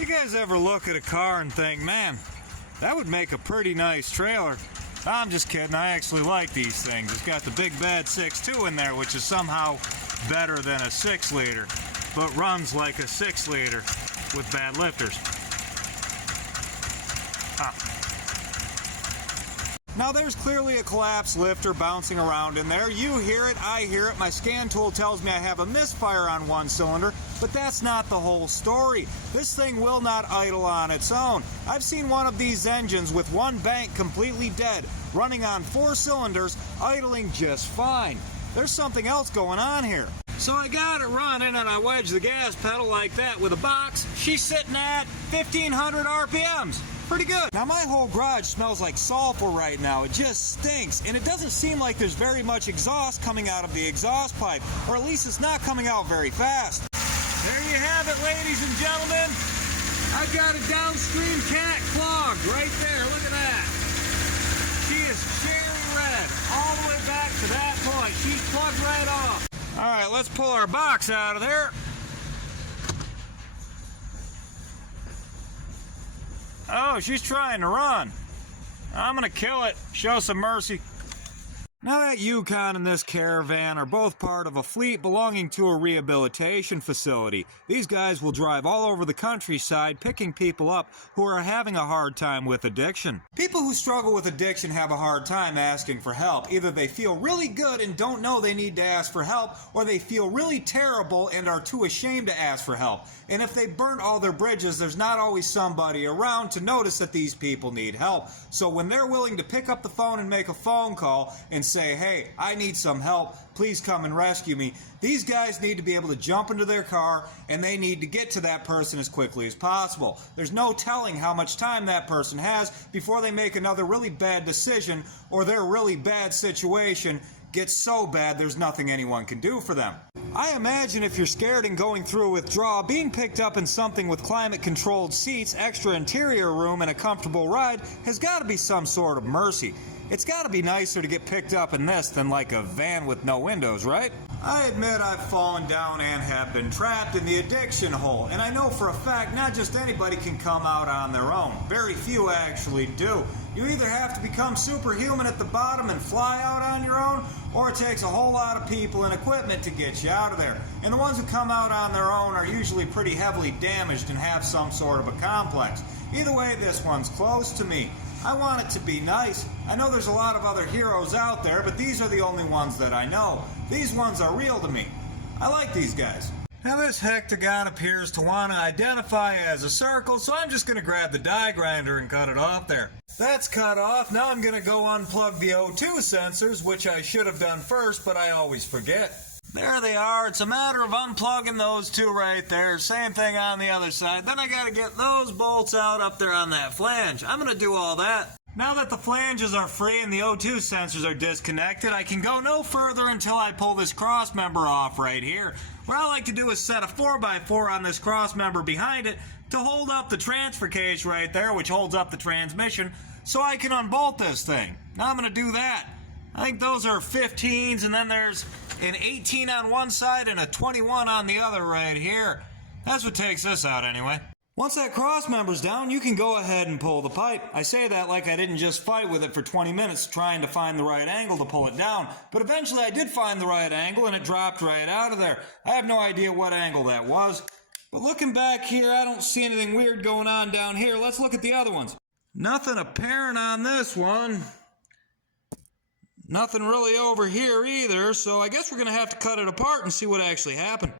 You guys ever look at a car and think, man, that would make a pretty nice trailer? I'm just kidding, I actually like these things. It's got the big bad 6.2 in there, which is somehow better than a 6-liter, but runs like a 6-liter with bad lifters. Now there's clearly a collapsed lifter bouncing around in there. You hear it, I hear it. My scan tool tells me I have a misfire on one cylinder, but that's not the whole story. This thing will not idle on its own. I've seen one of these engines with one bank completely dead, running on 4 cylinders, idling just fine. There's something else going on here. So I got it running and I wedge the gas pedal like that with a box. She's sitting at 1500 RPMs. Pretty good. Now my whole garage smells like sulfur right now. It just stinks, and it doesn't seem like there's very much exhaust coming out of the exhaust pipe, or at least it's not coming out very fast. There you have it, ladies and gentlemen. I've got a downstream cat clogged right there. Look at that. She is cherry red all the way back to that point. She's plugged right off. All right, let's pull our box out of there. Oh, she's trying to run. I'm gonna kill it. Show some mercy. Now that Yukon and this caravan are both part of a fleet belonging to a rehabilitation facility. These guys will drive all over the countryside picking people up who are having a hard time with addiction. People who struggle with addiction have a hard time asking for help. Either they feel really good and don't know they need to ask for help, or they feel really terrible and are too ashamed to ask for help. And if they burnt all their bridges, there's not always somebody around to notice that these people need help. So when they're willing to pick up the phone and make a phone call and say, hey, I need some help, please come and rescue me, these guys need to be able to jump into their car and they need to get to that person as quickly as possible. There's no telling how much time that person has before they make another really bad decision or their really bad situation gets so bad there's nothing anyone can do for them. I imagine if you're scared and going through a withdrawal, being picked up in something with climate-controlled seats, extra interior room, and a comfortable ride has got to be some sort of mercy. It's got to be nicer to get picked up in this than like a van with no windows, right? I admit I've fallen down and have been trapped in the addiction hole, and I know for a fact not just anybody can come out on their own. Very few actually do. You either have to become superhuman at the bottom and fly out on your own, or it takes a whole lot of people and equipment to get you out of there. And the ones who come out on their own are usually pretty heavily damaged and have some sort of a complex. Either way, this one's close to me. I want it to be nice. I know there's a lot of other heroes out there, but these are the only ones that I know. These ones are real to me. I like these guys. Now this hectagon appears to want to identify as a circle, so I'm just going to grab the die grinder and cut it off there. That's cut off. Now I'm going to go unplug the O2 sensors, which I should have done first, but I always forget. There they are. It's a matter of unplugging those two right there. Same thing on the other side. Then I got to get those bolts out up there on that flange. I'm going to do all that. Now that the flanges are free and the O2 sensors are disconnected, I can go no further until I pull this cross member off right here. What I like to do is set a 4x4 on this cross member behind it to hold up the transfer case right there, which holds up the transmission, so I can unbolt this thing. Now I'm going to do that. I think those are 15s, and then there's an 18 on one side and a 21 on the other right here. That's what takes this out anyway. Once that cross member's down, you can go ahead and pull the pipe. I say that like I didn't just fight with it for 20 minutes trying to find the right angle to pull it down, but eventually I did find the right angle and it dropped right out of there. I have no idea what angle that was, but looking back here, I don't see anything weird going on down here. Let's look at the other ones. Nothing apparent on this one. Nothing really over here either, so I guess we're going to have to cut it apart and see what actually happened.